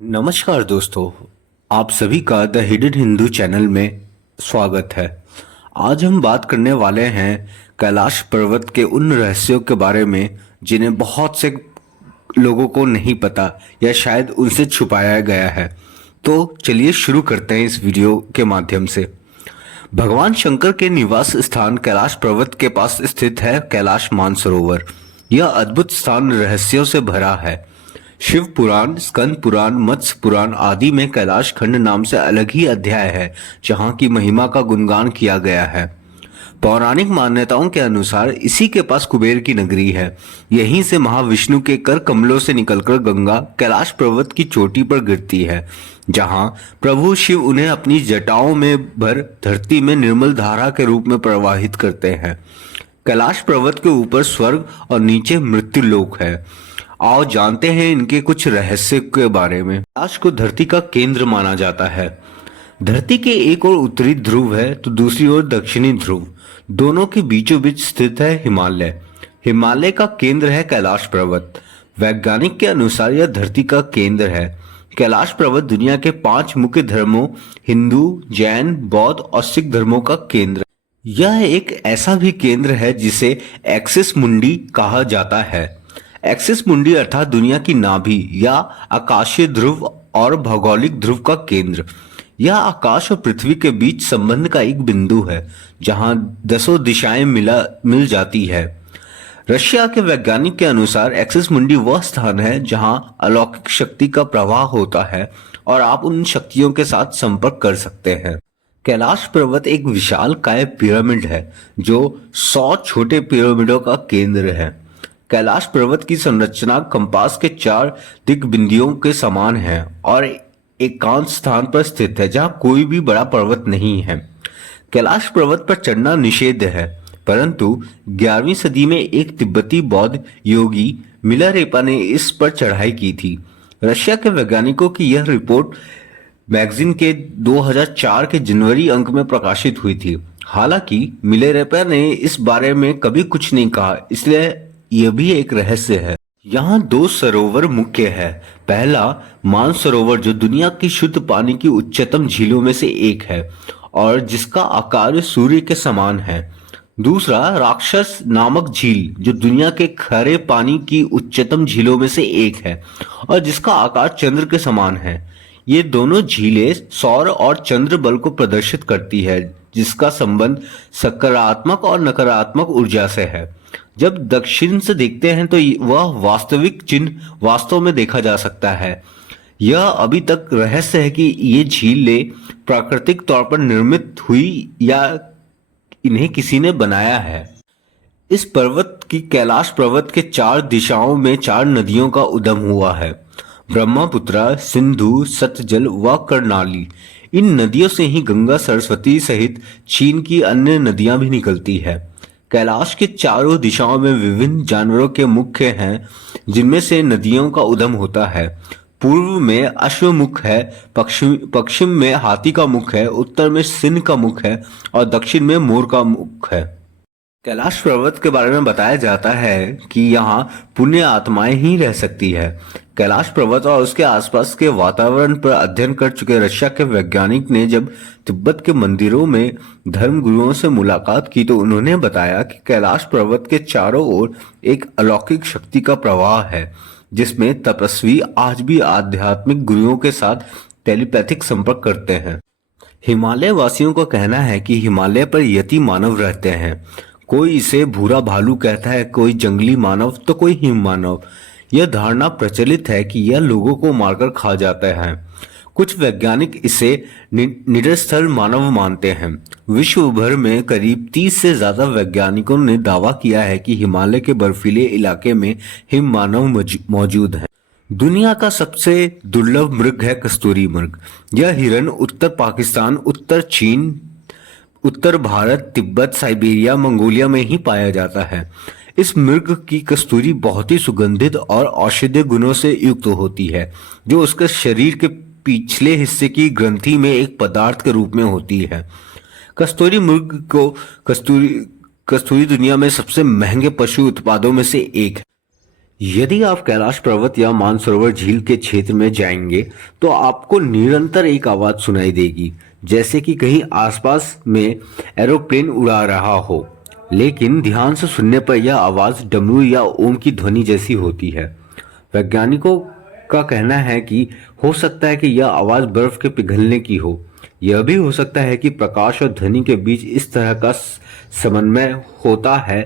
नमस्कार दोस्तों, आप सभी का द हिडन हिंदू चैनल में स्वागत है। आज हम बात करने वाले हैं कैलाश पर्वत के उन रहस्यों के बारे में जिन्हें बहुत से लोगों को नहीं पता या शायद उनसे छुपाया गया है। तो चलिए शुरू करते हैं इस वीडियो के माध्यम से। भगवान शंकर के निवास स्थान कैलाश पर्वत के पास स्थित है कैलाश मानसरोवर। यह अद्भुत स्थान रहस्यों से भरा है। शिव पुराण, स्कंद पुराण, मत्स्य पुराण आदि में कैलाश खंड नाम से अलग ही अध्याय है जहाँ की महिमा का गुणगान किया गया है। पौराणिक मान्यताओं के अनुसार इसी के पास कुबेर की नगरी है। यहीं से महाविष्णु के कर कमलों से निकलकर गंगा कैलाश पर्वत की चोटी पर गिरती है, जहां प्रभु शिव उन्हें अपनी जटाओं में भर धरती में निर्मल धारा के रूप में प्रवाहित करते हैं। कैलाश पर्वत के ऊपर स्वर्ग और नीचे मृत्यु लोक है। आओ जानते हैं इनके कुछ रहस्य के बारे में। कैलाश को धरती का केंद्र माना जाता है। धरती के एक ओर उत्तरी ध्रुव है तो दूसरी ओर दक्षिणी ध्रुव। दोनों के बीचों बीच स्थित है हिमालय। हिमालय का केंद्र है कैलाश पर्वत। वैज्ञानिक के अनुसार यह धरती का केंद्र है। कैलाश पर्वत दुनिया के 5 मुख्य धर्मों हिंदू, जैन, बौद्ध और सिख धर्मों का केंद्र है। यह एक ऐसा भी केंद्र है जिसे एक्सिस मुंडी कहा जाता है। एक्सिस मुंडी अर्थात दुनिया की नाभि या आकाशीय ध्रुव और भौगोलिक ध्रुव का केंद्र। यह आकाश और पृथ्वी के बीच संबंध का एक बिंदु है जहां 10 दिशाएं मिल जाती है। रशिया के वैज्ञानिक के अनुसार एक्सिस मुंडी वह स्थान है जहां अलौकिक शक्ति का प्रवाह होता है और आप उन शक्तियों के साथ संपर्क कर सकते हैं। कैलाश पर्वत एक विशालकाय पिरामिड है जो 100 छोटे पिरामिडों का केंद्र है। कैलाश पर्वत की संरचना कंपास के 4 दिग्बिंदियों के समान है और एकांत स्थान पर स्थित है जहां कोई भी बड़ा पर्वत नहीं है। कैलाश पर्वत पर चढ़ना निषेध है, परंतु 11वीं सदी में एक तिब्बती बौद्ध योगी मिलारेपा ने इस पर चढ़ाई की थी। रशिया के वैज्ञानिकों की यह रिपोर्ट मैगजीन के 2004 के जनवरी अंक में प्रकाशित हुई थी। हालांकि मिलारेपा ने इस बारे में कभी कुछ नहीं कहा, इसलिए यह भी एक रहस्य है। यहाँ 2 सरोवर मुख्य है। पहला मानसरोवर जो दुनिया की शुद्ध पानी की उच्चतम झीलों में से एक है और जिसका आकार सूर्य के समान है। दूसरा राक्षस नामक झील जो दुनिया के खारे पानी की उच्चतम झीलों में से एक है और जिसका आकार चंद्र के समान है। ये दोनों झीलें सौर और चंद्र बल को प्रदर्शित करती है, जिसका संबंध सकारात्मक और नकारात्मक ऊर्जा से है। जब दक्षिण से देखते हैं तो वह वास्तविक चिन्ह वास्तव में देखा जा सकता है। यह अभी तक रहस्य है कि ये झीलें प्राकृतिक तौर पर निर्मित हुई या इन्हें किसी ने बनाया है। इस पर्वत की कैलाश पर्वत के 4 दिशाओं में 4 नदियों का उद्गम हुआ है, ब्रह्मपुत्रा, सिंधु, सतलज व कर्णाली। इन नदियों से ही गंगा, सरस्वती सहित चीन की अन्य नदियां भी निकलती है। कैलाश के चारों दिशाओं में विभिन्न जानवरों के मुख्य हैं, जिनमें से नदियों का उद्गम होता है। पूर्व में अश्वमुख है, पश्चिम में हाथी का मुख है, उत्तर में सिंह का मुख है और दक्षिण में मोर का मुख है। कैलाश पर्वत के बारे में बताया जाता है कि यहाँ पुण्य आत्माएं ही रह सकती है। कैलाश पर्वत और उसके आसपास के वातावरण पर अध्ययन कर चुके रशिया के वैज्ञानिक ने जब तिब्बत के मंदिरों में धर्म गुरुओं से मुलाकात की तो उन्होंने बताया कि कैलाश पर्वत के चारों ओर एक अलौकिक शक्ति का प्रवाह है, जिसमें तपस्वी आज भी आध्यात्मिक गुरुओं के साथ टेलीपैथिक संपर्क करते हैं। हिमालय वासियों का कहना है कि हिमालय पर यति मानव रहते हैं। कोई इसे भूरा भालू कहता है, कोई जंगली मानव तो कोई हिम मानव। यह धारणा प्रचलित है कि यह लोगों को मारकर खा जाता है। कुछ वैज्ञानिक इसे निरस्थल मानव मानते हैं। विश्व भर में करीब 30 से ज्यादा वैज्ञानिकों ने दावा किया है कि हिमालय के बर्फीले इलाके में हिम मानव मौजूद हैं। दुनिया का सबसे दुर्लभ मृग है कस्तूरी मृग। यह हिरण उत्तर पाकिस्तान, उत्तर चीन, उत्तर भारत, तिब्बत, साइबेरिया, मंगोलिया में ही पाया जाता है। इस मृग की कस्तूरी बहुत ही सुगंधित और औषधीय गुणों से युक्त होती है, जो उसके शरीर के पिछले हिस्से की ग्रंथि में एक पदार्थ के रूप में होती है। कस्तूरी मृग को कस्तूरी दुनिया में सबसे महंगे पशु उत्पादों में से एक है। यदि आप कैलाश पर्वत या मानसरोवर झील के क्षेत्र में जाएंगे तो आपको निरंतर एक आवाज सुनाई देगी, जैसे कि कहीं आसपास में एरोप्लेन उड़ा रहा हो। लेकिन ध्यान से सुनने पर यह आवाज डमरू या ओम की ध्वनि जैसी होती है। वैज्ञानिकों का कहना है कि हो सकता है कि यह आवाज बर्फ के पिघलने की हो। यह भी हो सकता है कि प्रकाश और ध्वनि के बीच इस तरह का समन्वय होता है